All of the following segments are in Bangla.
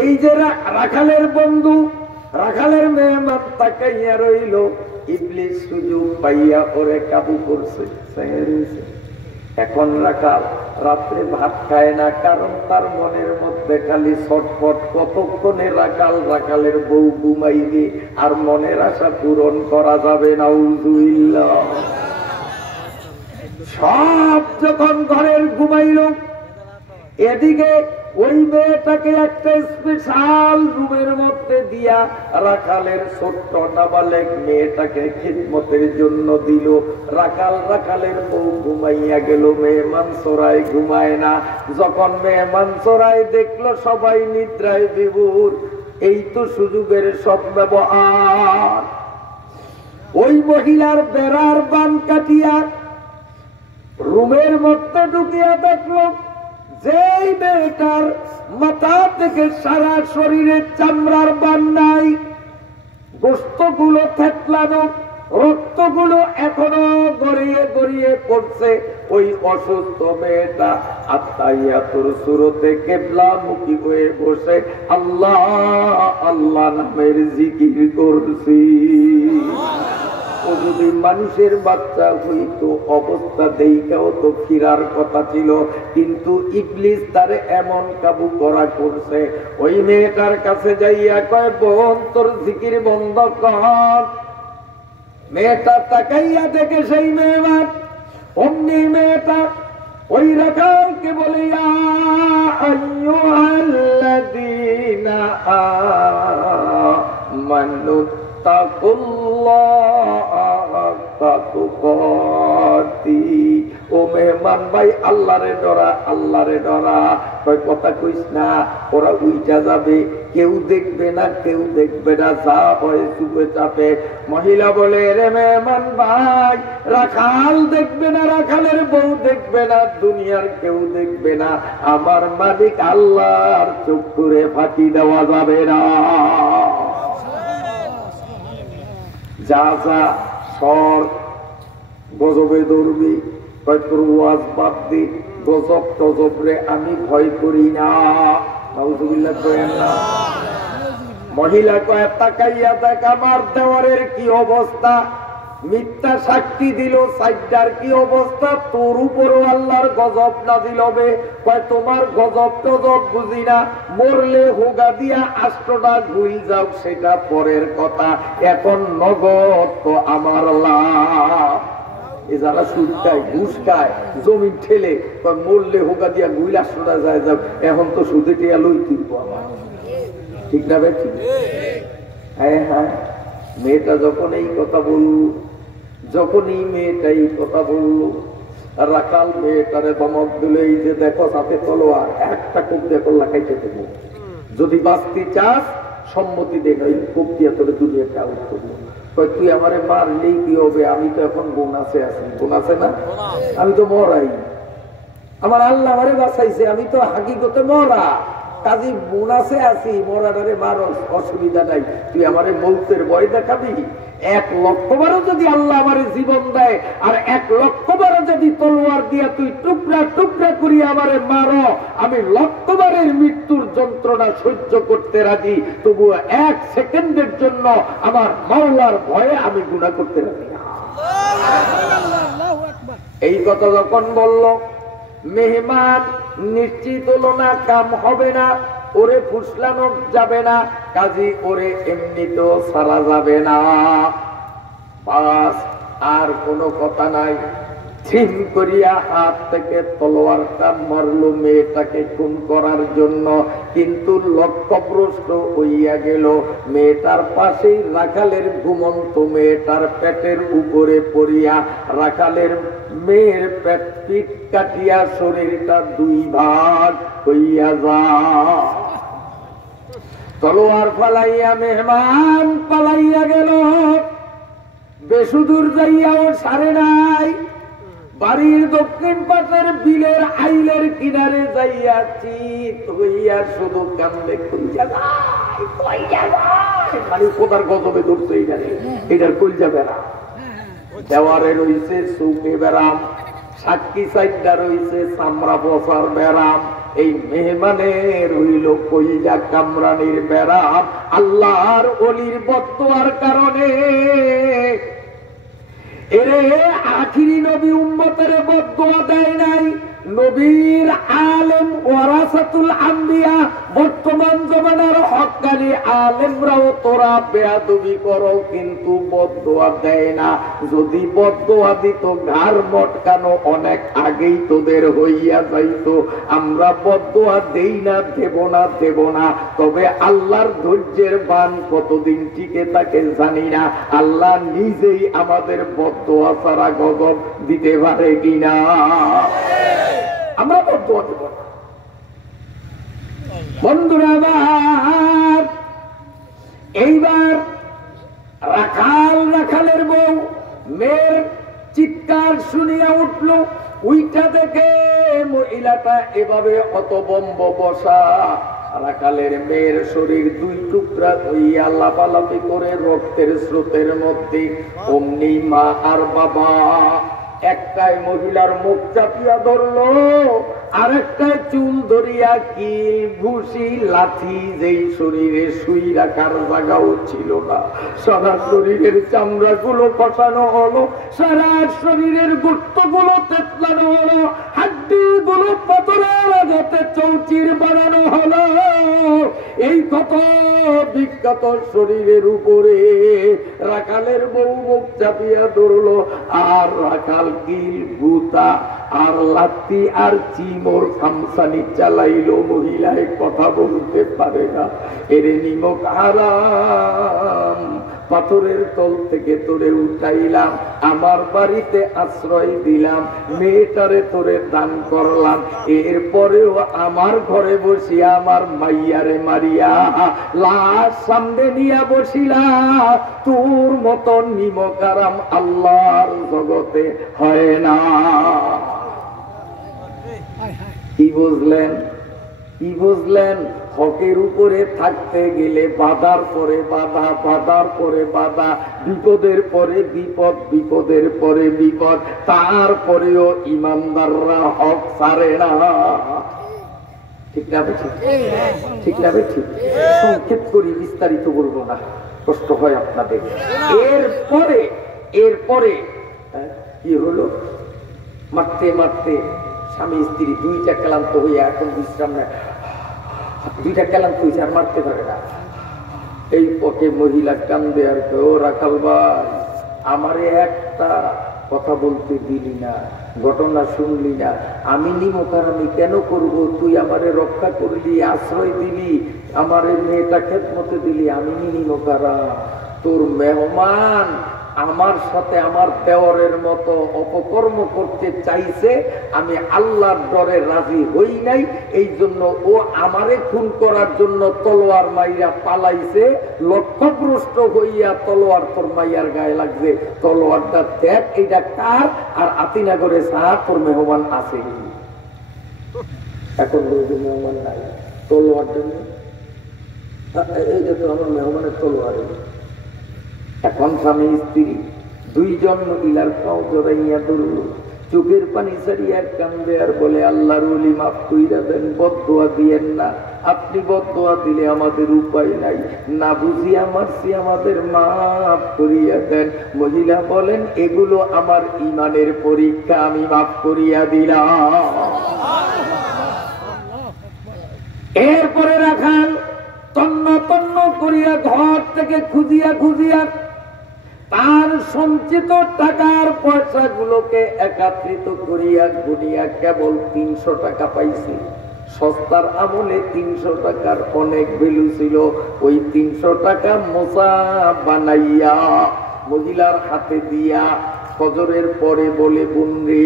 এই যে রাখালের বন্ধু, রাখালের মেহমান তাকাইয়া রইল। ইবলিস সুযোগ পাইয়া ওরে কাবু করছে। এখন রাখাল রাত্রে ভাত খায় না, কারণ তার মনের মধ্যে খালি ছটফট, কতক্ষণে রাখাল রাখালের বউ ঘুমাইবে আর মনের আশা পূরণ করা যাবে না। উযুবিল্লাহ। সব যখন ঘরের ঘুমাইল, এদিকে ওই মেয়েটাকে একটা স্পেশাল রুমের মধ্যে দিয়া রাখালের ছোট্ট নাবালেক মেয়েটাকে খিদমতের জন্য দিল। রাখাল রাখালের বউ ঘুমাইয়া গেল, মেহমান চোরাই ঘুমায় না। যখন মেহমান চোরাই দেখলো সবাই নিদ্রায় বিভোর, এই তো সুযোগের সদ্ব্যবহার। ওই মহিলার বেড়ার বান কাটিয়া রুমের মধ্যে ঢুকিয়া দেখলো যেই মেয়েটার মাথা থেকে সারা শরীরে চামড়ার বান নাই, গোশতগুলো থেতলানো, রক্তগুলো এখনো গড়িয়ে গড়িয়ে পড়ছে। ওই অসুস্থ মেয়েটা আত্তাহিয়াতুর সূরাতে কিবলামুখী হয়ে বসে আল্লাহ আল্লাহ নামের জিকির করছি। ও যদি মানুষের বাচ্চা হইতো অবস্থা দেখাও তো ফিরার কথা ছিল, কিন্তু ইবলিস তারে এমন কাবু করা করছে। ওই মেয়েটার কাছে যাইয়া কয়, বোন তোর জিকির বন্ধ কর। মেয়েটা তাকাইয়া দেখে সেই মেহমান, অমনি মেয়েটা ওই রাখালকে বলে, ইয়া আইয়ুহাল্লাযীনা আমানু ও মেহমান ভাই, আল্লাহরে ডরা, আল্লাহরে ডরা। কয় কথা কইস না, ওরা উইটা যাবে, কেউ দেখবে না, কেউ দেখবে না, যা হয় চুপে চাপে। মহিলা বলে, রে মেহমান ভাই, রাখাল দেখবে না, রাখালের বউ দেখবে না, দুনিয়ার কেউ দেখবে না, আমার মালিক আল্লাহর চোখ করে ফাঁকি দেওয়া যাবে না। যা যা সর, গজবে দৌড়বি। তোর ওয়াজ বাদ দি, গজব টজব রে আমি ভয় করি না। নাউযুবিল্লাহ করেন না। মহিলা কয়, তাকাইয়া দেখ আমার দেওয়ারের কি অবস্থা, মিথ্যা সাক্ষী দিল, সাইডার কি অবস্থা, তোর উপরও আল্লাহর গজব নাযিল হবে। কয় তোমার গজব টজব বুঝি না, মরলে হোগা দিয়া আষ্টটা ঘুই যাও সেটা পরের কথা, এখন নগদ তো আমার লাভ। এ যারা সুদ খায়, ঘুষ খায়, জমি ঠেলে, মরলে হোগা দিয়া ঘুইল আষ্টটা যায় যাও, এখন তো সুদে টিয়া লই তুলবো আমার। ঠিক না ভাই? ঠিক। হ্যাঁ হ্যাঁ, মেয়েটা যখন এই কথা বলল, যখনই মেয়েটা এই কথা বলল, রাখাল মেয়েটারে ধমক দিল, এই যে দেখো সাথে তলোয়ার, একটা কোপ দেখো লাগাইতে দেবো, যদি বাঁচতে চাস সম্মতি দেখ, এই কোপ দিয়া তোরে দুনিয়াতে আউট করবো। তুই আমারে মারলেই কি হবে, আমি তো এখন বোনাসে আছি। বোনাসে না, আমি তো মরাই, আমার আল্লাহ আমারে বাঁচাইছে, আমি তো হাকিকতে মরা, কাজী বোনাসে আছি, মরাটারে মার অসুবিধা নাই। তুই আমারে মৌতের ভয় দেখাবি? 1,00,000 বারও যদি আল্লাহ আমারে জীবন দেয়, আর 1,00,000 বারও যদি তলোয়ার দিয়া তুই টুকরা টুকরা করি আমারে মারো, আমি 1,00,000 বারের মৃত্যুর যন্ত্রণা সহ্য করতে রাজি, তবুও 1 সেকেন্ডের জন্য আমার মাওলার ভয়ে আমি গুনাহ করতে রাজি না। এই কথা যখন বলল, মেহমান নিশ্চিত হলো না, কাম হবে না, ওরে ফুসলানো যাবে না, কাজী ওরে এমনিতেও ছাড়া যাবে না। বাস, আর কোনো কথা নাই। ছিন করিয়া হাত থেকে তলোয়ারটা মারলো মেয়েটাকে খুন করার জন্য, কিন্তু লক্ষ্যভ্রষ্ট হইয়া গেল। মেয়েটার পাশেই রাখালের ঘুমন্ত মেয়েটার পেটের উপরে পড়িয়া রাখালের মেয়ের পেট পিঠ কাটিয়া শরীরটা 2 ভাগ হইয়া যায়। তলোয়ার ফালাইয়া মেহমান পালাইয়া গেল, বেশুদূর যাইয়াও সারে নাই। বাড়ির দক্ষিণ পাশের বিলের আইলের কিনারে যাইয়া চিত হইয়া শুধু কান্দে, কইয়া যায়, কইয়া যায়, খালি কোদার গজবে ধরছে। এটার কইয়া বেড়া, দেওয়ারে রইছে চৌকে বেড়াম, সাক্ষী সাইডটা রইছে চামড়া বসার বেড়াম, এই মেহমানের হইল কইজা কামরানির বেড়াম আল্লাহর ওলির বদদুয়ার কারণে। এরে আখিরি নবী উম্মতের বদদুয়া দেয় নাই, নবীর আলেম ওয়ারাসাতুল আম্বিয়া, বর্তমান জমানার হক্কানি আলেমরাও তোরা বেয়াদবি করো কিন্তু বদদুয়া দেয় না। যদি বদদুয়া দিত ঘাড় মটকানো অনেক আগেই তোদের হইয়া যাইতো। আমরা বদদুয়া দেই না, দেব না। তবে আল্লাহর ধৈর্যের বান কতদিন টিকে থাকে জানি না। আল্লাহ নিজেই আমাদের বদদুয়া ছাড়া গজব দিতে পারে কিনা। আমরা বদদুয়া দেব না। বন্ধুরা আমার, এইবার রাখালের বউ মেয়ের চিৎকার শুনিয়া উঠল। উইটা দেখে মহিলাটা এভাবে অত বম্ব বসা। রাখালের মেয়ের শরীর দুই টুকরা হইয়া লাফালাফি করে রক্তের স্রোতের মধ্যে। অমনি মা আর বাবা একটাই মহিলার মুখ চাপিয়া ধরলো, আরেকটাই চুল ধরিয়া কিল ঘুষি লাথি, যেই শরীরে শুই রাখার জায়গাও ছিল না, সারা শরীরের চামড়া গুলো ফসানো হলো, সারা শরীরের গুপ্ত গুলো তেতলানো হলো, হাড্ডি গুলো পাথরের আঘাতে চৌচির বানানো হলো। এই কত বিখ্যাত শরীরের উপরে রাখালের বউ মুখ চাপিয়া ধরলো, আর রাখাল কিল গুতা আর লাত্তি আর চিমর খামসানি চালাইলো। মহিলায় কথা বলতে পারে না। এরে নিমক হারাম, পাথরের তল থেকে তোরে উঠাইলাম, আমার বাড়িতে আশ্রয় দিলাম, মেয়েটারে তোরে দান করলাম, এরপরেও আমার ঘরে বসিয়া আমার মাইয়ারে মারিয়া লাশ সামনে নিয়ে বসিলা। তোর মতন নিমক হারাম আল্লাহর জগতে হয় না। কি বুঝলেন? কি বুঝলেন? হকের উপরে থাকতে গেলে বাধার পরে বাধা, বাধার পরে বাধা, বিপদের পরে বিপদ, বিপদের পরে বিপদ, তারপরেও ইমানদাররা হক ছাড়ে না। ঠিক না ঠিক? ঠিক না ঠিক? সংক্ষেপ করি, বিস্তারিত বলবো না, কষ্ট হয় আপনাদের। এরপরে কি হলো? মারতে মারতে স্বামী স্ত্রী দুইটা ক্লান্ত হইয়া এখন বিশ্রাম নেয়। দুইটা ক্লান্ত হয়েছে, আর মারতে পারে না। এই পথে মহিলা কান্দে আর কেউ, রাখাল ভাই আমারে একটা কথা বলতে দিলি না, ঘটনা শুনলি না, আমি নিমকার আমি কেন করব? তুই আমারে রক্ষা করলি, আশ্রয় দিলি, আমারে মেয়েটা খেদমতে দিলি, আমি নিমকারা তোর মেহমান আমার সাথে আমার দেওয়ারের মতো অপকর্ম করতে চাইছে, আমি আল্লাহর ডরে রাজি হই নাই, এই জন্য ও আমারে খুন করার জন্য তলোয়ার মাইয়া পালাইছে। লক্ষ্যভ্রষ্ট হইয়া তলোয়ার তোর মাইয়ার গায়ে লাগছে, তলোয়ারটা দেখ এইটা কার, আর আতিনাগরে সাহা তোর মেহমান আছে। এখন মেহমান নাই, তলোয়ার জন্য এইটা তো আমার মেহমানের তলোয়ার। এখন স্বামী স্ত্রী দুইজন মহিলার পাও জড়াইয়া ধরল, চোখের পানি ছাড়িয়া কান্দে আর বলে, আল্লাহর ওলি মাফ কইরা দেন, বদদুয়া দিয়েন না, আপনি বদদুয়া দিলে আমাদের উপায় নাই, না বুঝিয়া মারছি, আমাদের মাফ করিয়া দেন। মহিলা বলেন, এগুলো আমার ইমানের পরীক্ষা, আমি মাফ করিয়া দিলাম। এরপরে রাখাল তন্ন তন্ন করিয়া ঘর থেকে খুঁজিয়া খুঁজিয়া তার সঞ্চিত টাকার পয়সা গুলোকে একত্রিত করিয়া গুনিয়া কেবল 300 টাকা পাইছি। সস্তার আমলে 300 টাকার অনেক ভ্যালু ছিল। ওই 300 টাকা মোচা বানাইয়া মহিলার হাতে দিয়া ফজরের পরে বলে, বুনরি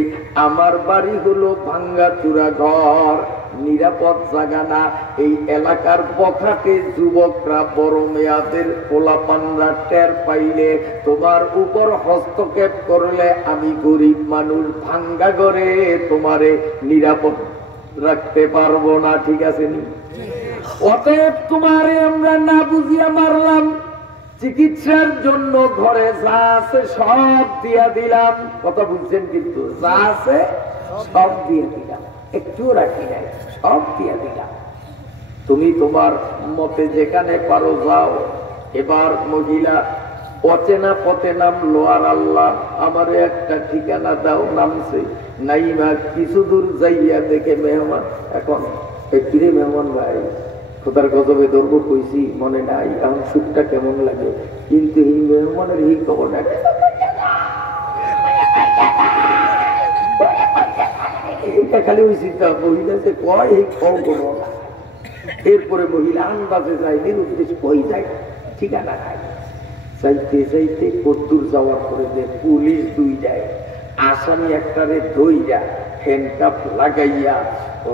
আমার বাড়ি হলো ভাঙ্গা চূড়া ঘর, নিরাপদ জায়গা না। এই এলাকার বখাটে যুবকরা, বড় মেয়াদের পোলাপানরা টের পাইলে তোমার উপর হস্তক্ষেপ করলে আমি গরিব মানুষ, ভাঙ্গা ঘরে তোমারে নিরাপদ রাখতে পারবো না। ঠিক আছে নি? অতএব তোমারে আমরা না বুঝিয়া মারলাম, চিকিৎসার জন্য ঘরে যা আছে সব দিয়া দিলাম। কথা বুঝছেন? কিন্তু যা আছে সব দিয়ে দিলাম। একটুও রাখি নাই, সব দিয়া দিলাম। তুমি তোমার মতে যেখানে পারো যাও। এবার মহিলা অচেনা পথে নামলো, আর আল্লাহ আমারে একটা ঠিকানা দাও, নামছে। নাইমা কিছু দূর যাইয়া দেখে মেহমান। এখন ফিরে মেহমান ভাই খোদার গজবে ধরবো কইছি, মনে নাই এখন সুখটা কেমন লাগে, কিন্তু এই মেহমানের এই খবর না। এটা খালি ওই চিন্তা মহিলা যে কয় এই খবর। এরপরে মহিলা আন্দাজে যায়, নিরুদ্দেশ কই যায়, ঠিকানা নাই। চাইতে চাইতে কদ্দুর যাওয়ার পরে যে পুলিশ দুই যায়, আসামি একটারে ধইরা হ্যান্ডকাপ লাগাইয়া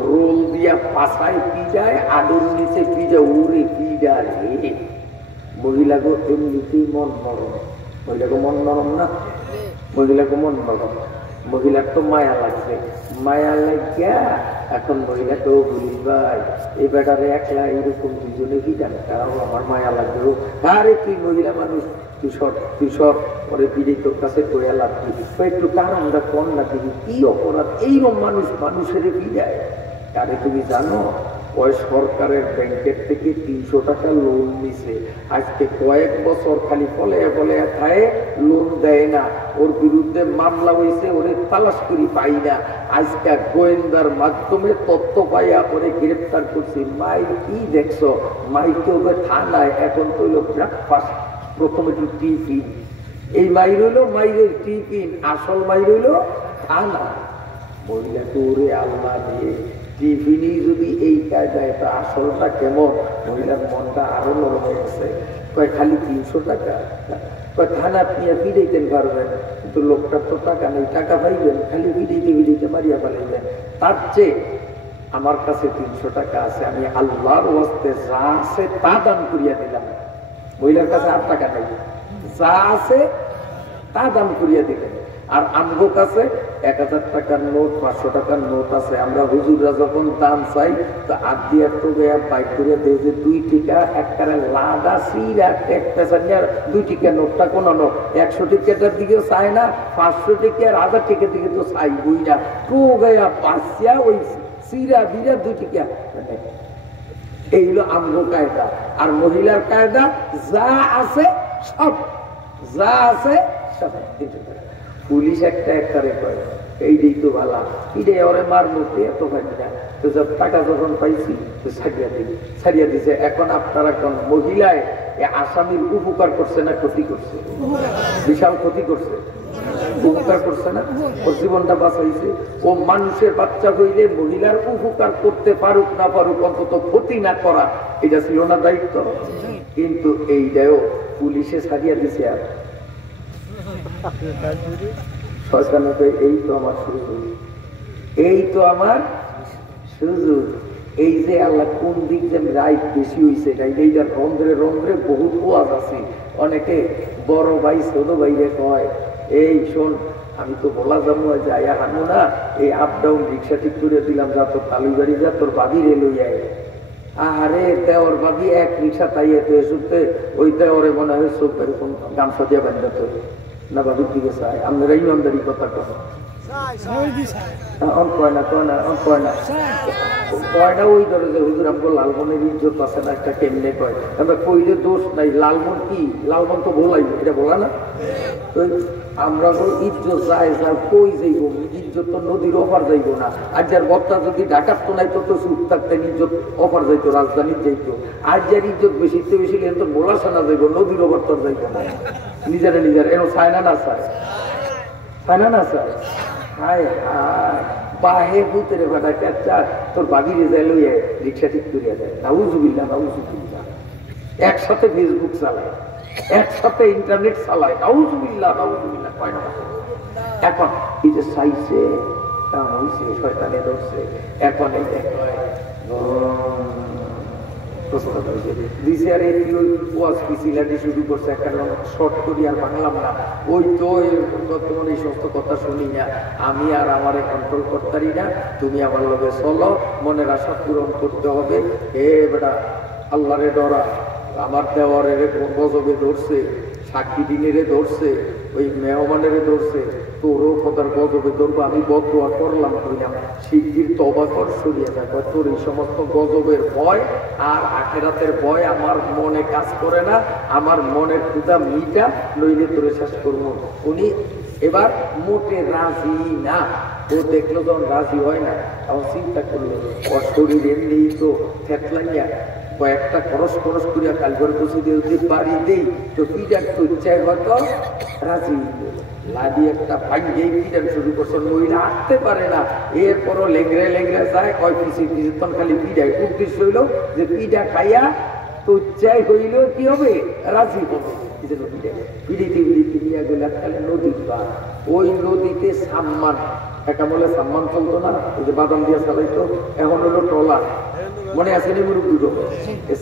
রোল দিয়া পাশায় পিজায়, আদর নিচে পিজা উড়ে পিজা রে। মহিলাকে এমনিতেই মন নরম, মহিলাকে মন নরম না, মহিলাকে মন নরম। মহিলার তো মায়া লাগছে, মায়া লাগিয়া এখন মহিলাকেও বলি ভাই এই বেটারে একলা এরকম দুজনে কি জানতাম, আমার মায়া লাগবে। আরে তুই মহিলা মানুষ, তুই সর পরে বিড়ি তোর কাছে কয়া লাগবি, একটু কারণটা কোন না দিবি, কি অপরাধ এইরকম মানুষ মানুষের বিদায়। আরে তুমি জানো ওই সরকারের ব্যাংকের থেকে 300 টাকা লোন নিছে, আজকে কয়েক বছর খালি ফলে ফলে খায়, লোন দেয় না। ওর বিরুদ্ধে মামলা হয়েছে, ওরে তালাশ করি পাই না। আজকে গোয়েন্দার মাধ্যমে তথ্য পাইয়া ওরে গ্রেফতার করছি। মাইর কি দেখছো, মাইকে ওকে থানায় এখন তো হইল ব্রেকফাস্ট, প্রথমে একটু টিফিন। এই মাইর হইলো মাইরের টিফিন, আসল মাইর হইলো থানা। মহিলাকে ওরে আল্লাহ দিয়ে টিফিনই যদি এই কায়দায়, তা আসলটা কেমন? মহিলার মনটা আরো নরম হয়ে গেছে। কয় খালি 300 টাকা, কয় থানা আপনি ফিরাইতেন পারবেন, কিন্তু লোকটার তো টাকা নেই, টাকা পাইবেন খালি ফিরাইতে মারিয়া পালাইবেন। তার চেয়ে আমার কাছে 300 টাকা আছে, আমি আল্লাহর ওয়াস্তে যা আছে তা দান করিয়া দিলাম। মহিলার কাছে আর টাকা নেই, যা আছে তা দান করিয়া দিলেন। আর আমগো কাছে 1000 টাকার নোট, 500 টাকার নোট আছে। আমরা হুজুররা যখন দান চাই তো আদিয়ার তো বাইক করে দেয় যে 2 টিকা একবারে লাদা সিরা এক পেশা নিয়ে 2 টিকা নোটটা কোনো নোট 100 টিকাটার দিকেও চায় না, 500 টিকা আর 1000 টিকার দিকে তো চাই বই না, তো গায়া পাশিয়া ওই সিরা বিরা 2 টিকা। এই হলো আমগো কায়দা। আর মহিলার কায়দা যা আছে সব, যা আছে সব দিতে পারে। পুলিশ একটারে কয় এইটাই তো ভালা, এটাই ওরে মার মধ্যে এত পারি না, তো সব টাকা যখন পাইছি তো ছাড়িয়া দিছে। এখন আপনারা কোন মহিলায় আসামির উপকার করছে না ক্ষতি করছে? বিশাল ক্ষতি করছে, উপকার করছে না? ওর জীবনটা বাঁচাইছে। ও মানুষের বাচ্চা হইলে মহিলার উপকার করতে পারুক না পারুক, অন্তত ক্ষতি না করা, এটা ছিল না দায়িত্ব? কিন্তু এইটাও পুলিশে ছাড়িয়া দিছে। আর এই তো আমার সুযোগ, এই তো আমার সুযোগ। এই যে আল্লাহ কোন দিক যে রাইট বেশি হয়েছে, এইটার রন্ধ্রে রন্ধ্রে বহুত ওয়াজ আছে। অনেকে বড় ভাই ছোট ভাইরে কয় এই শোন, আমি তো বলা যাবো যাই হানো না, এই আপ ডাউন রিক্সা ঠিক করে দিলাম, যা তোর তালুবাড়ি যা তোর বাদি রেলই যায়। আরে দেওয়ার বাদি এক রিক্সা তাইয়ে তো শুনতে ওই দেওয়ারে মনে হয় সব এরকম গামছা দিয়ে বান্ধতে না, বাবির দিকে চায়। আমরা ইমানদারি কথা কয় না, ওই ধরে যে হুজুর আমগো লালমনের ইজ্জত আছে না, একটা কেমনে কয় আমরা কইলে দোষ নাই। লালমন কি, লালমন তো বলাই, এটা বলা না। আমরা ইজ্জত যায় যা কই যাইব, ইজ্জত তো নদীর অফার যাইব না। আর যার বক্তা যদি ঢাকার তো নাই, তো সুখ থাকতেন ইজ্জত অফার যাইতো, রাজধানীর যাইতো। আর যার ইজ্জত বেশি বেশি তো বলা শোনা যাইব, নদীর অফার তোর যাইতো না। নিজেরা নিজের এন চায় না, না চায়, চায় না, না চায়। হায় হায় বাহে ভূতের বেটা ক্যাচা তোর বাগি রেজাই লইয়া রিক্সা ঠিক করিয়া দেয়। নাউজুবিল্লাহ, নাউজুবিল্লাহ। একসাথে ফেসবুক চালায়, একসাথে ইন্টারনেট চালায়, নাউজুবিল্লাহ, নাউজুবিল্লাহ। কয় না এখন এই যে চাইছে তা হয়েছে, শয়তানে ধরছে। এখন এই শুরু করছে, শর্ট করি আর বাংলাম না। ওই তো বর্তমানে এই সমস্ত কথা শুনি না আমি, আর আমারে কন্ট্রোল করতারি না। তুমি আমার লগে চলো, মনের আশা পূরণ করতে হবে। এ বেটা আল্লাহরে ডরা, আমার দেওয়ারে গজবে ধরছে, সাক্ষী দিনেরে ধরছে, ওই মেহমানেরে ধরছে, তোরও কথার গজবে ধরবো, আমি বদদোয়া করলাম কইলাম শিগগির তওবা কর, সরিয়ে যাক। তোর এই সমস্ত গজবের ভয় আর আখেরাতের ভয় আমার মনে কাজ করে না, আমার মনের ক্ষুধা মিটা, নইলে তোরে শেষ করবো। উনি এবার মোটে রাজি না। ও দেখলো যখন রাজি হয় না, তখন চিন্তা করলো ওর শরীর এমনি তো থেতলাইয়া কয়েকটা খরচ করিয়া কালঘর বসে দিয়ে যদি বাড়ি দেই তো পিডার তো ইচ্ছায় হয়তো রাজি লাদি একটা ভাইয়েই পিডান শুরু করছে। মহিলা আসতে পারে না, এরপরও লেংরে যায়, কয় কিছুক্ষণ খালি পিডায়। উদ্দেশ্য হইল যে পিডা খাইয়া তো ইচ্ছায় হইল কি হবে, রাজি হবে। পিড়িতে নিয়ে গেলে খালি নদী পার, ওই নদীতে সাম্মান, একটা বলে সাম্মান চলতো না, ওই যে বাদাম দিয়া চালাইতো, এখন হলো ট্রলার। মনে আছে নি মুরুব্বি?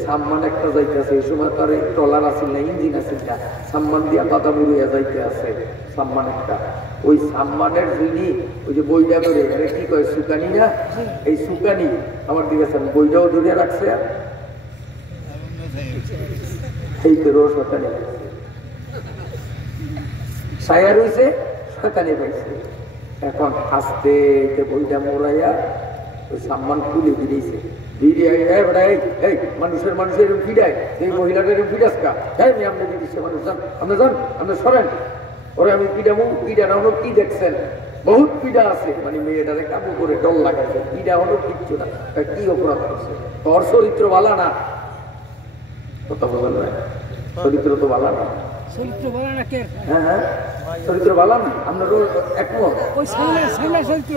সাম্মান একটা যাইতে আছে, এই সময় তার ট্রলার আসিল না, ইঞ্জিন আসিল না, সাম্মান দিয়া বাদাম উড়িয়া যাইতে আছে সাম্মান একটা। ওই সাম্মানের যিনি ওই যে বইটা ধরে কি কয় সুকানি না, এই সুকানি আমার দিকে বইটাও ধরে রাখছে, এই তো রোজ শতানি ছায়া রয়েছে, শতানি পাইছে। এখন আস্তে বইটা মোড়াইয়া ওই সাম্মান খুলে দিয়েছে। মানুষের পিড়ায় এই মহিলাদের পিড়াস কা আপনি দিচ্ছে মানুষ যান, আপনি যান, আপনি সরেন, ওরে আমি পিডামু। পিডা না হলো কি দেখছেন, বহুত পিডা আছে, মানে মেয়েটারে কাবু করে ডল লাগাইছে। পিডা হলো কিচ্ছু না, কি অপরাধ করছে, তোর চরিত্র ভালো না। কথা বলেন না, চরিত্র তো ভালো না, চরিত্র ভালো না। হ্যাঁ হ্যাঁ, চরিত্র ভালো না, আপনারও একমত।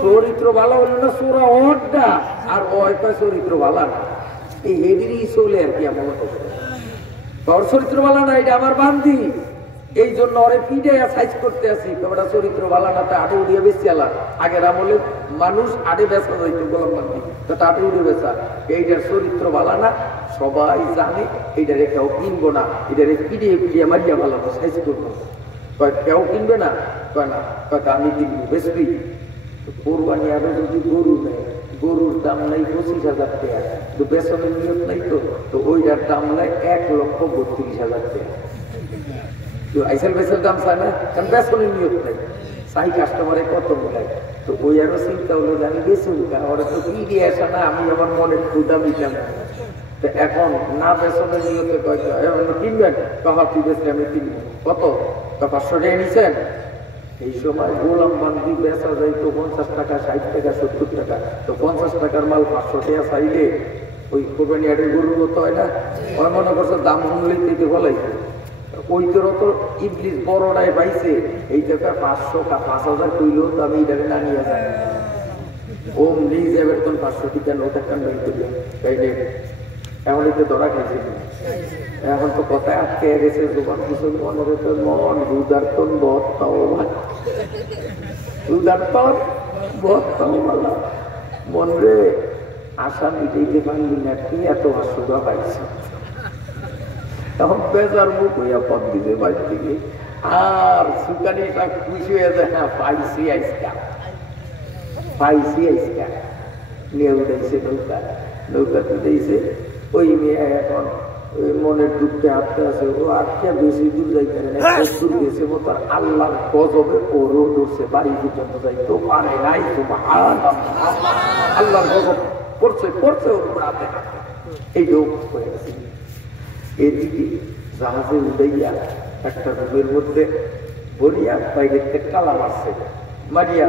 চরিত্র ভালো হলো না সোরা ওটা, আর ওই চরিত্র ভালো না, এই হেডিরই চলে আর কি। আমার তোর চরিত্র ভালো না, এটা আমার বান্ধি, এই জন্য ওরে পিঠে সাইজ করতে আসি। ওটা চরিত্র ভালো না, তা আটে উড়িয়ে বেশি আলা। আগের আমলে মানুষ আটে বেচা যাইতো, গোলাম বান্ধি, তা আটে উড়িয়ে বেচা। এইটার চরিত্র ভালো না, সবাই জানে, এইটারে কেউ কিনবো না, এটারে পিড়িয়ে মারিয়া ভালো সাইজ করবো। কেউ কিনবে না, কয় না, কয়টা আমি কিনবো, বেশি। কোরবানি আরো যদি গরু নেয়, গরুর দাম নাই 25,000 টাকা, তো বেসনের নিয়ত নাই, তো ওইটার দাম নাই 1,32,000 টাকা। আইসেল বেসের দাম চায় না, কারণ বেসনের নিয়ত নাই, চাই কাস্টমারে কত মিলাই। তো ওই আরো চিন্তা হলো যে আমি বেসুন, ওরা তো কি দিয়ে আসা না, আমি আমার মনের ক্ষুদা মিটাম। এখন না বেসনের নিয়তে কিনবেন, কাহা তুই বেসলে আমি কিনবো, কত 500 টাকা নিছেন। এই সময় গোলাম বান্ধি বেচা যায় তো 50 টাকা, 60 টাকা, 70 টাকা। তো 50 টাকার মাল 500 টাকা চাইলে ওই কোরবানি হাটের গরুর মতো হয় না, ওরা মনে করছে দাম শুনলেই দিতে বলাই। ওই তোর তো ইবলিস বড়টাই পাইছে, এই টাকা 500 বা 5,000 কইলেও তো আমি এইটাকে না নিয়ে যাই। ও নিজ এবার 500 টাকা নোট একটা বের করি, তাইলে এমন একটু ধরা খাইছে। এখন তো কথায় আটকে গেছে, দোকান কিছু মনে রেখে মন রুদার্তন বহতাও রুদার্তন বহতাও ভালো মন রে, আশা মিটাইতে পারলি না, কি এত সুদা পাইছে। তখন বেজার মুখ হইয়া পথ দিতে বাড়ি থেকে, আর সুকানিটা খুশি হয়ে যায়, হ্যাঁ পাইছি আইসকা, পাইছি আইসকা নিয়ে উঠেছে নৌকা, নৌকা তুলেছে। ওই মেয়ে এখন ওই মনের দুঃখে আটকে আছে, ও আটকে বেশি দূর যাইতে না, দূর গেছে মতো আল্লাহর গজবে ওরও ধরছে, বাড়ি পর্যন্ত যাইতেও পারে নাই। আল্লাহর গজব পড়ছে পড়ছে ওর রাতে, এই লোক হয়ে গেছে। এদিকে জাহাজে উড়াইয়া একটা রুমের মধ্যে ভরিয়া বাইরের থেকে তালা মারছে, মারিয়া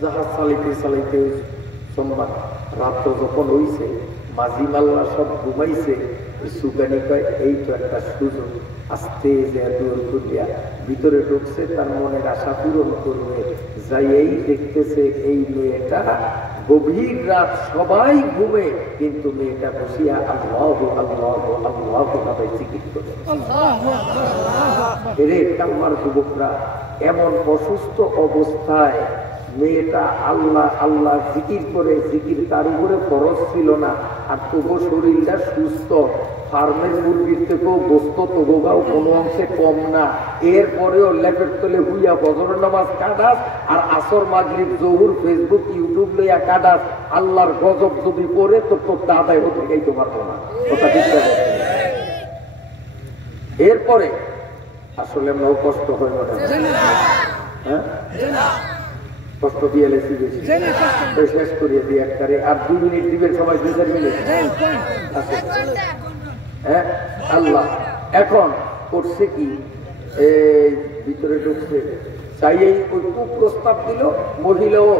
জাহাজ চালাইতে চালাইতে সোমবার রাত্র যখন হইছে, মাঝি মাল্লা সব ঘুমাইছে, সুগানি কয় এই তো একটা সুযোগ, আস্তে যে দূর করিয়া ভিতরে ঢুকছে, তার মনের আশা পূরণ করবে। যাইয়েই দেখতেছে এই মেয়েটা গভীর রাত, সবাই ঘুমে, কিন্তু মেয়েটা বসিয়া আল্লাহু আল্লাহু আল্লাহু ভাবে জিকির করে। রে কালমার যুবকরা, এমন অসুস্থ অবস্থায় মেয়েটা আল্লাহ আল্লাহ জিকির করে, জিকির তার উপরে খরচ ছিল না, আর তবু শরীরটা সুস্থ, ফার্মের মুরগির থেকেও গোস্ত তবুগাও কোনো অংশে কম না। এরপরেও লেপের তলে হুইয়া ফজরের নামাজ কাটাস, আর আসর মাগরিব জহুর ফেসবুক ইউটিউব লইয়া কাটাস। আল্লাহর গজব যদি পড়ে তো তোর দাদাই হতে গাইতে পারবো না, কথা ঠিক আছে। এরপরে আসলে আমরাও কষ্ট হয় না, হ্যাঁ কষ্ট দিয়ে লেছি বেশি, শেষ করিয়ে দিই একবারে। আর 2 মিনিট দিবেন সবাই, 2-4 মিনিট। হ্যাঁ আল্লাহ এখন করছে কি, এই ভিতরে ঢুকছে চাই এই প্রস্তাব দিল, মহিলাও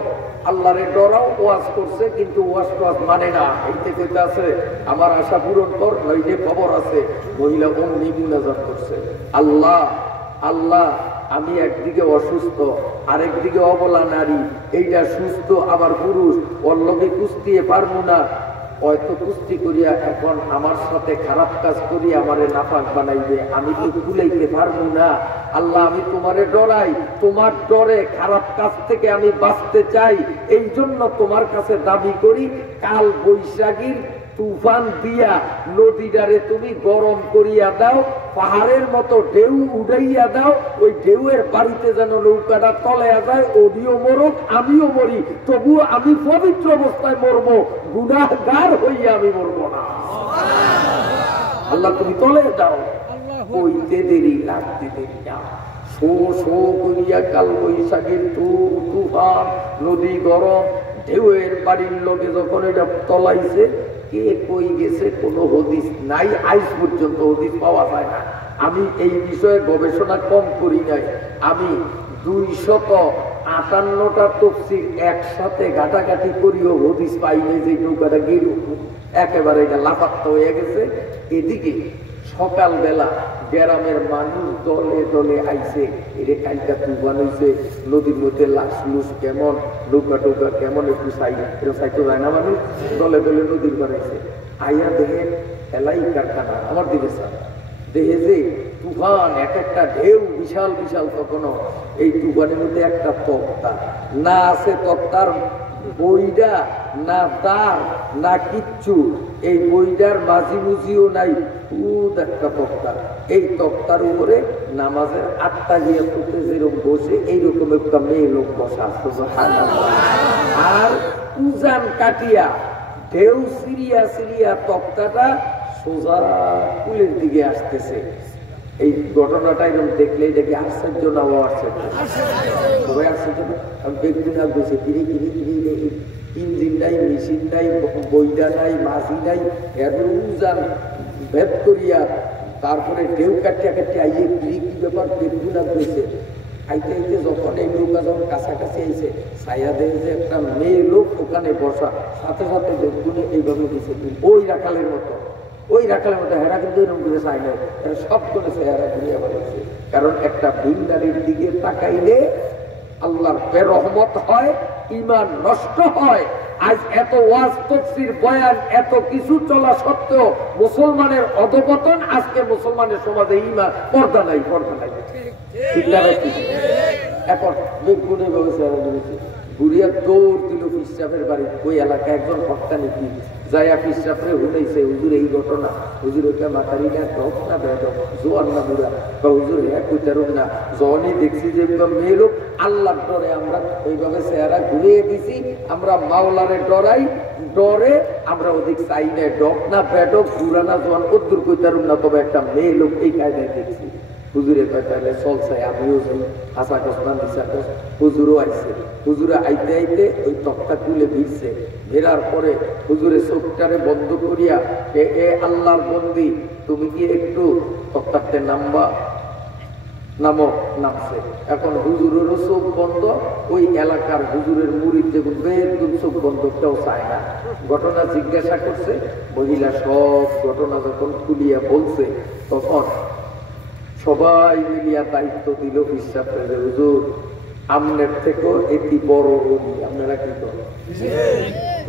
আল্লাহরে ডরাও, ওয়াজ করছে, কিন্তু ওয়াজ টোয়াজ মানে না। এইতে কইতে আছে আমার আশা পূরণ কর, নইলে খবর আছে। মহিলা অমনি মুনাজাত করছে, আল্লাহ আল্লাহ আমি একদিকে অসুস্থ, আরেকদিকে অবলা নারী, এইটা সুস্থ আবার পুরুষ, ওর লগে কুস্তিয়ে পারবো না, হয়তো কুস্তি করিয়া এখন আমার সাথে খারাপ কাজ করিয়া আমারে নাপাক বানাইবে, আমি তো ভুলাইতে পারবো না। আল্লাহ আমি তোমারে ডরাই, তোমার ডরে খারাপ কাজ থেকে আমি বাঁচতে চাই, এই জন্য তোমার কাছে দাবি করি কাল বৈশাখীর তুফান দিয়া নদীটারে তুমি গরম করিয়া দাও, পাহাড়ের মতো ঢেউ উড়াইয়া দাও, ওই ঢেউয়ের বাড়িতে যেন নৌকাটা তলাইয়া যায়, ওডিও মরক আমিও মরি, তবুও আমি পবিত্র অবস্থায় মরবো, গুনাহগার হইয়া আমি মরবো না। আল্লাহ তুমি তলে দাও, কইতে দেরি লাগতে দেরি না। শো শো করিয়া কাল বৈশাখীর তুফান, নদী গরম, ঢেউয়ের বাড়ির লোকে যখন এটা তলাইছে, কে কই গেছে কোনো হদিস নাই, আজ পর্যন্ত হদিস পাওয়া যায় না। আমি এই বিষয়ে গবেষণা কম করি নাই, আমি 258টা তফসির একসাথে ঘাটাঘাটি করিও হদিস পাইনি যে নৌকাটা গেল, একেবারে এটা লাফাত্তা হয়ে গেছে। এদিকে সকালবেলা গ্রামের মানুষ দলে দলে আইছে, এটা কালকা তুফান হয়েছে, নদীর মধ্যে লাশ লুস কেমন, নৌকা টোকা কেমন, একটু সাইতে যায় না মানুষ, দলে দলে নদীর বানাইছে। আইয়া দেখেন এলাই কারখানা আমার দিকে স্যার দেখে যে তুফান, এক একটা ঢেউ বিশাল বিশাল, তখনও এই তুফানের মধ্যে একটা তক্তা না আছে, তক্তার বইটা না তার না কিচ্ছু, এই বইটার মাঝি মুজিও নাই, খুদ একটা তক্তা, এই তক্তার উপরে নামাজের 8টা গিয়ে করতে যেরকম বসে এইরকম একটা মেয়ে লোক বসা, আর উজান কাটিয়া ঢেউ সিরিয়া সিরিয়া তক্তাটা সোজা কুলের দিকে আসতেছে। এই ঘটনাটা এরকম দেখলে দেখি আশ্চর্য না ও আশ্চর্য, সবাই আশ্চর্য না। আমি বেগুন আর বসে কিনে কিনে কিনে, ইঞ্জিন নাই, মেশিন নাই, বইটা নাই, মাঝি নাই, এত উজান ভেদ করিয়া তারপরে ঢেউ কাটিয়া কাটিয়া আইয়ে কিনে কি ব্যাপার, বেগুন আর বসে আইতে আইতে যখন এই নৌকা যখন কাছাকাছি আইছে, ছায়া দেখে যে একটা মেয়ে লোক ওখানে বসা, সাথে সাথে বেগুনে এইভাবে দিছে, ওই রাখালের মতো, ওই রাখালের মতো। হেরা কিন্তু এরকম করে চাই না, এরা সব করেছে, হেরা ঘুরিয়ে বলেছে। কারণ একটা ভিন্দারির দিকে তাকাইলে আল্লাহর বেরহমত হয়, ঈমান নষ্ট হয়। আজ এত ওয়াজ তাফসীর বয়ান এত কিছু চলা সত্ত্বেও মুসলমানের অধপতন, আজকে মুসলমানের সমাজে ঈমান, পর্দা নাই, পর্দা নাই, ঠিক না ভাই? এখন বেগুনে ব্যবস্থা ঘুরিয়া দৌড় দিল পিসাবের বাড়ি, ওই এলাকায় একজন ভক্তা নাকি যাইয়া পিসাবরে হুনাইছে, হুজুর এই ঘটনা, হুজুর ওইটা মাতারি না টক না বেদ জোয়ান না বুড়া, বা হুজুর হ্যাঁ কইতারুন না, যখনই দেখছি যে মেয়ে লোক আল্লাহর ডরে আমরা ওইভাবে চেহারা ঘুরিয়ে দিছি, আমরা মাওলারে ডরাই, ডরে আমরা ওদিক চাই না, ডক না বেডক বুড়া না জোয়ান ওদ্দুর কইতারুন না, তবে একটা মেয়ে লোক এই কায়দায় দেখছি। হুজুরে কয় তাহলে চলছে, আমিও যাই, হাসা কস না নিশা কস। হুজুরও আইছে, হুজুরে আইতে আইতে ওই তক্তা তুলে ভিড়ছে, ভেরার পরে হুজুরে চোখটারে বন্ধ করিয়া, এ আল্লাহর বন্দি, তুমি কি একটু তক্তাতে নামবা, নামো, নামছে। এখন হুজুরেরও চোখ বন্ধ, ওই এলাকার হুজুরের মুরিদ যেগুলো বেদগুন চোখ বন্ধ, কেউ চায় না। ঘটনা জিজ্ঞাসা করছে, মহিলা সব ঘটনা যখন খুলিয়া বলছে, তখন সবাই মিলিয়া দায়িত্ব দিল বিশ্বাসে, হুজুর আপনার থেকেও এটি বড় রোগী, আপনারা কি করেন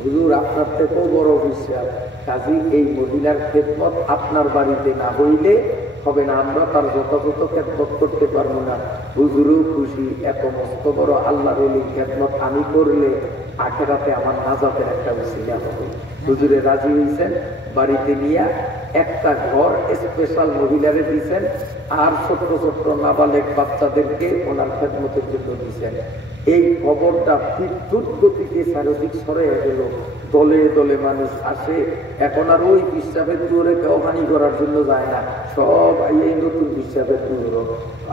হুজুর, আপনার থেকেও বড় বিশ্বাস, কাজী এই মহিলার খেদমত আপনার বাড়িতে না হইলে হবে না, আমরা তার যথাযথ খেদমত করতে পারবো না। হুজুরও খুশি, এত মস্ত বড় আল্লাহর ওলির খেদমত আমি করলে আখেরাতে আমার নাজাতের একটা উসিলা হবে। হুজুরে রাজি হয়েছেন, বাড়িতে নিয়ে একটা ঘর স্পেশাল মহিলারে দিয়েছেন, আর ছোট্ট ছোট্ট নাবালেক বাচ্চাদেরকে ওনার খেদমতের জন্য দিয়েছেন। এই খবরটা বিদ্যুৎ গতিতে চারিদিক সরে গেল, দলে দলে মানুষ আসে। এখন আর ওই পিসাবের দূরে কেউ পানি করার জন্য যায় না, সব এই নতুন পিসাবের দূর।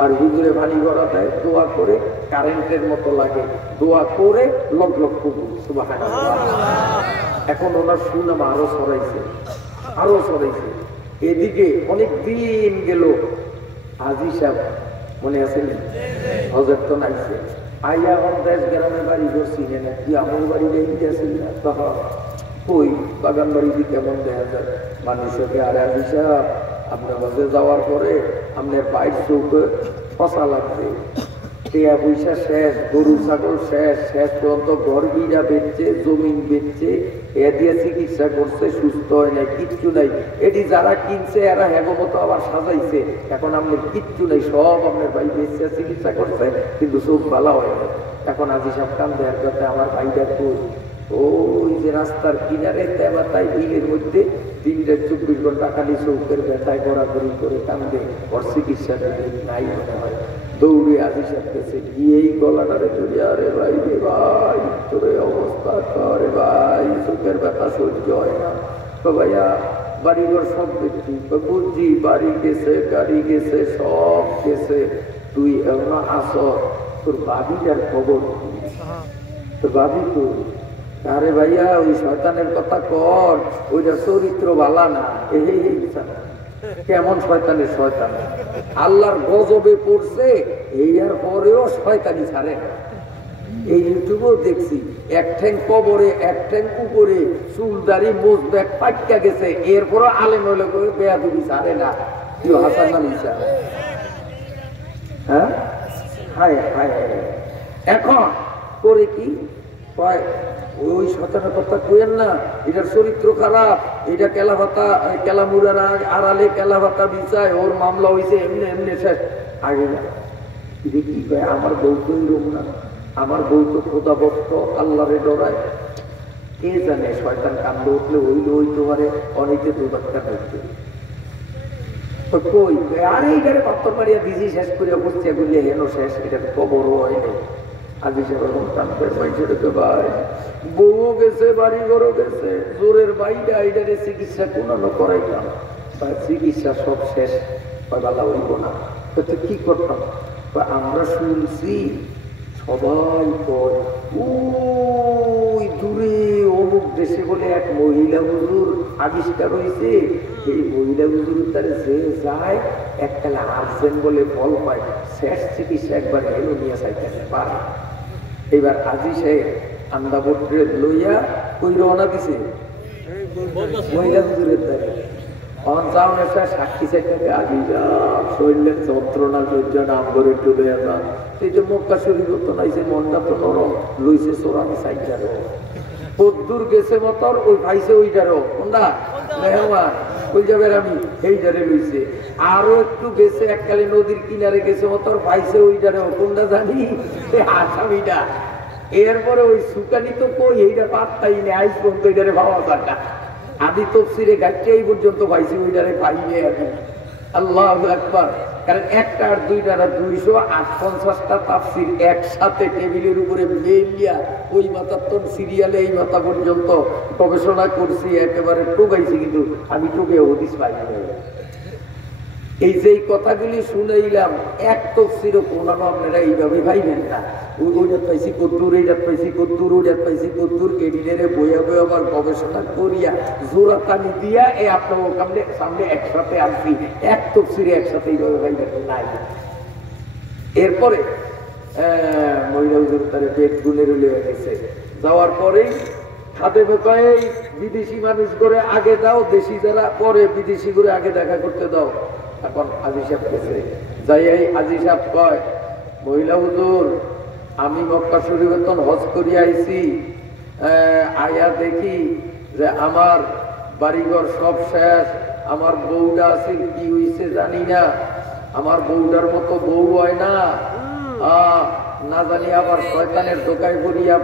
আর হুজুরে পানি করা দেয়, দোয়া করে কারেন্টের মতো লাগে, দোয়া করে লক লক কবুল সুবহানাল্লাহ। এখন ওনার সুনাম আরো ছড়াইছে, আরো ছড়াইছে। এদিকে অনেক দিন গেল, হাজী সাহেব মনে আছে হজরত তো নাইছে আইয়া এখন দেশ গ্রামে বাড়ি করছি না কি আমার বাড়ি রেখে আসেন না, তখন ওই বাগান বাড়িতে কেমন দেখা যায় মানুষকে। আর হাজী সাহেব আপনার কাছে যাওয়ার পরে আপনার বাইর চৌকে ফসা লাগছে, টেয়া পয়সা শেষ, গরু ছাগল শেষ, শেষ পর্যন্ত ঘর বিড়া বেচছে, জমিন বেচছে, এ দিয়ে চিকিৎসা করছে, সুস্থ হয় নাই, কিচ্ছু নাই। এটি যারা কিনছে এরা হেগমতো আবার সাজাইছে, এখন আপনার কিচ্ছু নেই, সব আপনার ভাই বেচছে, চিকিৎসা করছে, কিন্তু চোখ ভালো হয় না। এখন হাজী সাহেব কান্দে এক কথা, আমার ভাইটা তো ওই যে রাস্তার কিনারে তেমাতায় বিলের মধ্যে 3-24 ঘন্টা খালি চৌকের ব্যথায় গড়াগড়ি করে কান্দে, ওর চিকিৎসা নাই মনে হয়। দৌড়ে হাজী সাহেব কাছে গিয়েই গলাটারে ধরে, আরে ভাই রে ভাই, তোর অবস্থা করে ভাই, চোখের ব্যথা সহ্য হয় না। তো ভাইয়া বাড়িঘর সব দেখছি, বুঝছি বাড়ি গেছে, গাড়ি গেছে, সব গেছে, তুই এমন আস, তোর বাবিটার খবর, তোর বাবি তো। আরে ভাইয়া ওই শয়তানের কথা কর, ওইটা চরিত্র ভালা না। এই কেমন শয়তানের শয়তান, আল্লাহর গজবে পড়ছে, এই আর পরেও শয়তানি ছাড়ে না। এই ইউটিউবেও দেখছি, এক ঠ্যাং কবরে, এক ঠ্যাং উপরে, চুলদারি মোজ ব্যাগ পাটকা গেছে, এরপরও আলেম হলে বেয়াদবি ছাড়ে না। কেউ হাসান না মিশা, হ্যাঁ হায় হায়। এখন করে কি ওই শয়তানের কথা কইেন না, এটার চরিত্র খারাপ, এটা কেলা ভাতা, কেলা মুড়ার আড়ালে কেলা ভাতা বিচায়, ওর মামলা হয়েছে এমনি এমনি শেষ। আগে কি কয়, আমার বউ তো এরকম না, আমার বউ তো খোদা ভক্ত, আল্লাহরে ডরায়। কে জানে শয়তান কান্দ উঠলে হইলে হইতে পারে, অনেকে দুর্বাক্তা করতে কই, আরে এইটারে পাত্তর মারিয়া বিজি শেষ করিয়া বসছে বললে হেন শেষ, এটার খবর হয় নাই। হাজী সাহেব কানতে পাইছে রেখে ভাই, বউও গেছে, বাড়ি ঘরও গেছে, জোরের বাইরে আইডারে চিকিৎসা কোনো করাইলাম, চিকিৎসা সব শেষ, বালা হইব না। তুই কি করতাম? আমরা শুনছি সবাই কয় ওই দূরে অমুক দেশে বলে এক মহিলা হুজুর আবিষ্কার হয়েছে, এই মহিলা হুজুর তারা যে যায় এককালে আর্জেন্ট বলে ফল পায়, শেষ চিকিৎসা একবার এলো নিয়ে চাইতে পারে। এবার হাজী সাহেব আন্দা বোটে লইয়া ওই রওনা দিছে মহিলা হুজুরের দ্বারে। সাক্ষী চাইতে আগে যা শরীরের যন্ত্রণা সহ্য নাম করে একটু লইয়া যান, এই যে মক্কা শরীর তো নাইছে, মনটা তো নরম, লইছে চোরানি সাইডারও কদ্দুর গেছে মতর, ওই পাইছে ওইটারও কোনটা মেহমান ওই যাবে আমি এইটারে লইছে, আরো একটু গেছে এককালে নদীর কিনারে গেছে মতর, পাইছে ওইটারেও কোনটা জানি আসামিটা। এরপরে ওই সুকানি তো কই এইটা পাত্তাই নেই, আইস পর্যন্ত এইটারে ভাবা যাটা আদি তফসিরে গাইতে এই পর্যন্ত পাইছি, ওইটারে পাইলে আমি আল্লাহু আকবার। কারণ একটা আর দুইটা আর 258টা তাফসির একসাথে টেবিলের উপরে মেলিয়া ওই মাথার সিরিয়ালে এই মাথা পর্যন্ত গবেষণা করছি, একেবারে টোকাইছি, কিন্তু আমি টোকে হদিস পাইনি। এই যে কথাগুলি শুনাইলাম, এক তফসিরও কোনানো আপনারা এইভাবে ভাইবেন না, ওইটা পাইছি কদ্দুর, এইটা পাইছি কদ্দুর, ওইটা পাইছি কদ্দুর, কেডিলেরে বইয়া বই আবার গবেষণা করিয়া জোড়া টানি দিয়া এই আপনার সামনে একসাথে আসছি, এক তফসিরে একসাথে এইভাবে ভাইবেন নাই। এরপরে মহিলা হুজুর তার পেট গুনে রুলিয়ে গেছে, যাওয়ার পরেই খাতে বোকায় বিদেশি মানুষ করে আগে দাও, দেশি যারা পরে বিদেশি করে আগে দেখা করতে দাও। এখন হাজী সাহেব গেছে, যাই হাজী সাহেব কয়, মহিলা হুজুর আমি মক্কা শরীফে হজ করিয়া আইছি, আয়া দেখি যে আমার বাড়িঘর সব শেষ, আমার বউটা আছে কি হইছে জানি না, আমার বউটার মতো বউ হয় না, না জানি আবার শয়তানের দোকায় করিয়া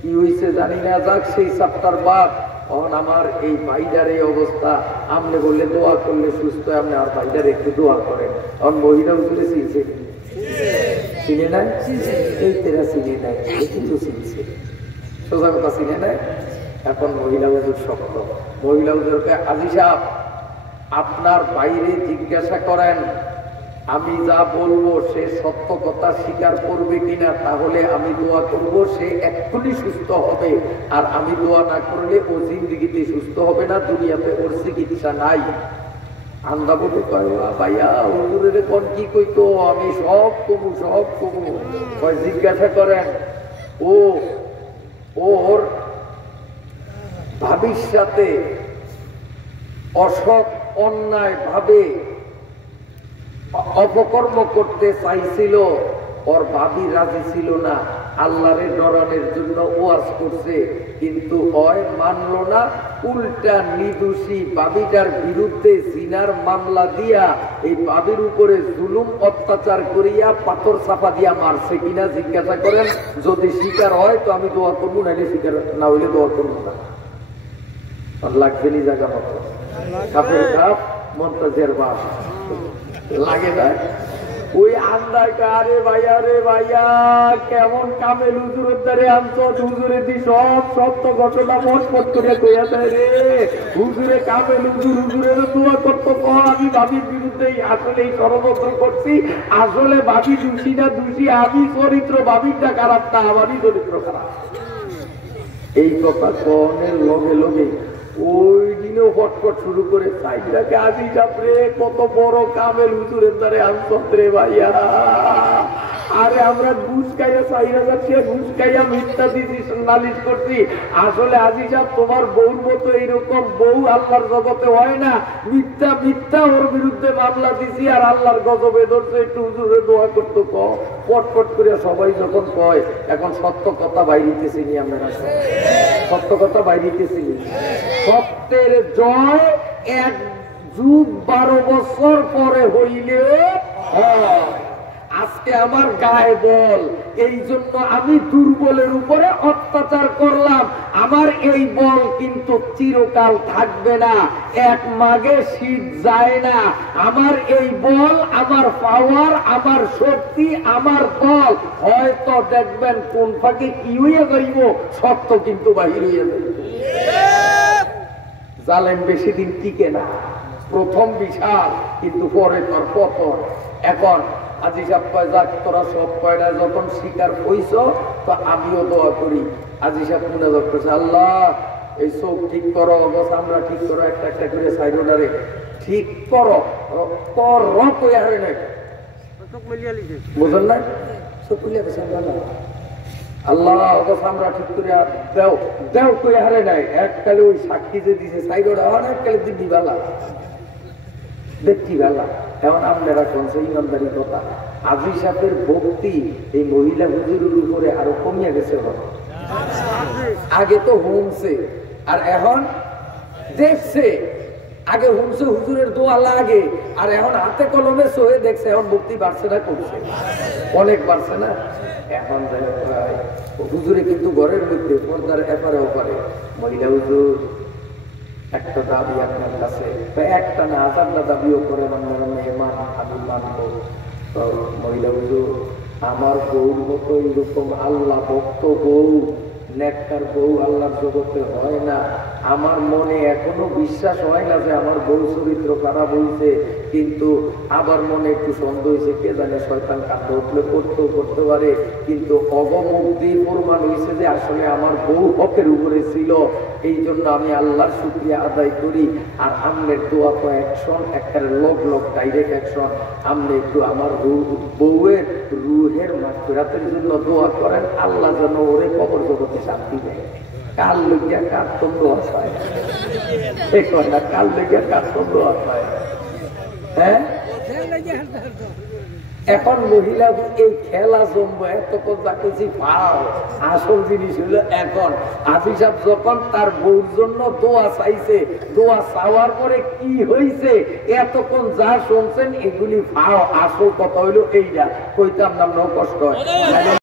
কি হইছে জানি না, যাক সেই সপ্তাহ বাদ। তখন আমার এই ভাইটার এই অবস্থা, আপনি বললে দোয়া করলে সুস্থ, আপনি আর ভাইটার একটু দোয়া করেন। তখন মহিলা উঠলে চিনছে, চিনে নাই, এই তেরা চিনে নাই, কিন্তু চিনছে, সোজা কথা চিনে নাই। এখন মহিলা হুজুর শক্ত। মহিলা হুজুরকে আজি সাহেব আপনার বাইরে জিজ্ঞাসা করেন, আমি যা বলবো সে সত্য কথা স্বীকার করবে কিনা, তাহলে আমি দোয়া করব সে এক্ষুনি সুস্থ হবে, আর আমি দোয়া না করলে ও জিন্দিগিতে সুস্থ হবে না, দুনিয়াতে ওর চিকিৎসা নাই। আন্দা বলে ভাইয়া হুজুরের কোন কি কইতো, আমি সব কমু জিজ্ঞাসা করেন। ওর ভাবির সাথে অসৎ অন্যায় ভাবে অপকর্ম করতে চাইছিল, ওর ভাবি রাজি ছিল না, আল্লাহরে ডরানোর জন্য ওয়াজ করছে, কিন্তু হয় মানলো না, উল্টা নিদোষী ভাবিটার বিরুদ্ধে জিনার মামলা দিয়া এই ভাবির উপরে জুলুম অত্যাচার করিয়া পাথর চাপা দিয়া মারছে কিনা জিজ্ঞাসা করেন। যদি স্বীকার হয় তো আমি দোয়া করবো, নাহলে স্বীকার না হইলে দোয়া করবো না। লাগছে নি জায়গা মতো কাপের কাপ মন্তাজের বাস লাগে না। ওই আন্দাজটা আরে ভাইয়া কেমন কামেল হুজুরের দ্বারে আনছো, হুজুরে দি সব সত্য ঘটনা মত করে কইয়া দেয় রে। হুজুরে কামেল হুজুরের দোয়া করতো, আমি ভাবির বিরুদ্ধে আসলে এই ষড়যন্ত্র করছি, আসলে ভাবি দোষী না দোষী আমি, চরিত্র ভাবিটা খারাপ না আমারই চরিত্র খারাপ। এই কথা কনের লগে লগে ওই দিনও ফটফট শুরু করে সাইডটাকে আজি চাপরে কত বড় কামেল হুজুরের দ্বারে আনসরে ভাইয়া। আরে আমরা ঘুষ খাইয়া 4000 ঘুষ খাইয়া মিথ্যা দিছি, নালিশ করছি, আসলে আজি সাহেব তোমার বউর মতো এইরকম বউ আল্লাহর জগতে হয় না, মিথ্যা ওর বিরুদ্ধে মামলা দিছি আর আল্লাহর গজবে ধরছে, একটু হুজুরের দোয়া করতো পটপট করে সবাই যখন কয়, এখন সত্য কথা বাইরিতেছি নি, আমরা সত্য কথা বাইরিতেছি নি। সত্যের জয় 1 যুগ 12 বছর পরে হইলে হয়। আজকে আমার গায়ে বল, এই জন্য আমি দুর্বলের উপরে অত্যাচার করলাম, আমার এই বল কিন্তু চিরকাল থাকবে না, এক মাগে শীত যায় না। আমার এই বল, আমার পাওয়ার, আমার শক্তি, আমার বল, হয়তো দেখবেন কোন ফাঁকে কি হইয়া যাইব, সত্য কিন্তু বাহির হইয়া যাইব। জালেম বেশি দিন টিকে না, প্রথম বিশাল কিন্তু পরে তোর পতন। এখন আজি সাহেব কয় যাক তোরা সব কয়টা যখন স্বীকার হইছ তো আমিও দোয়া করি। আজি সাহেব মুনাজাত করছে, আল্লাহ এই চোখ ঠিক করো, আমরা ঠিক করো, একটা একটা করে সাইডোডারে ঠিক করো, কই হারে নাই বুঝলেন না, চোখ মিলিয়ে গেছে আল্লাহ আমরা ঠিক করে দেও কই হারে নাই। এককালে ওই সাক্ষী যে দিছে সাইডোডা, এককালে দিদি বেলা দেখি বেলা। এখন আপনারা শুনছে ইমানদারি কথা, আজি সাহেবের ভক্তি এই মহিলা হুজুরের উপরে আরো কমিয়ে গেছে। আগে তো হুমছে আর এখন দেখছে, আগে হুমছে হুজুরের দোয়া লাগে, আর এখন হাতে কলমে সহে দেখছে, এখন ভক্তি বাড়ছে না কমছে, অনেক বাড়ছে না। এখন হুজুরে কিন্তু ঘরের মধ্যে পর্দার এপারে ওপারে, মহিলা হুজুর একটা দাবি আপনার কাছে, একটা না 1000টা দাবিও করে মেহমান আমি মানবো। তো মহিলা হুজুর আমার বউর মতো এরকম আল্লাহ ভক্ত বউ, নেককার বউ আল্লাহর জগতে হয় না। আমার মনে এখনো বিশ্বাস হয় না যে আমার বউ চরিত্র খারাপ হয়েছে, কিন্তু আবার মনে একটু সন্দেহ হয়েছে, কে জানে শয়তান কাঁদতে উঠলে করতে পারে, কিন্তু অগমুক্তি প্রমাণ হয়েছে যে আসলে আমার বউ হকের উপরে ছিল। এই জন্য আমি আল্লাহর শুকরিয়া আদায় করি। আর আমনের দোয়া তো অ্যাকশন, একটা লোক ডাইরেক্ট অ্যাকশন। আপনি একটু আমার বউয়ের রুহের মাগফিরাতের জন্য দোয়া করেন, আল্লাহ যেন ওরে কবর জগতে শান্তি দেয়। কাল লেগিয়া কার তন্দ্র আসায়, কাল লেগিয়া কার তন্দ্র আসায়। হ্যাঁ, এখন মহিলা এই খেলা জমবো এতক্ষণ যাকেছি পাও, আসল জিনিস হলো এখন আজি সাহেব যখন তার বউর জন্য দোয়া চাইছে, দোয়া চাওয়ার পরে কি হয়েছে এতক্ষণ যা শুনছেন এগুলি পাও, আসল কথা হইলো এইটা, কইতাম না কষ্ট হয়।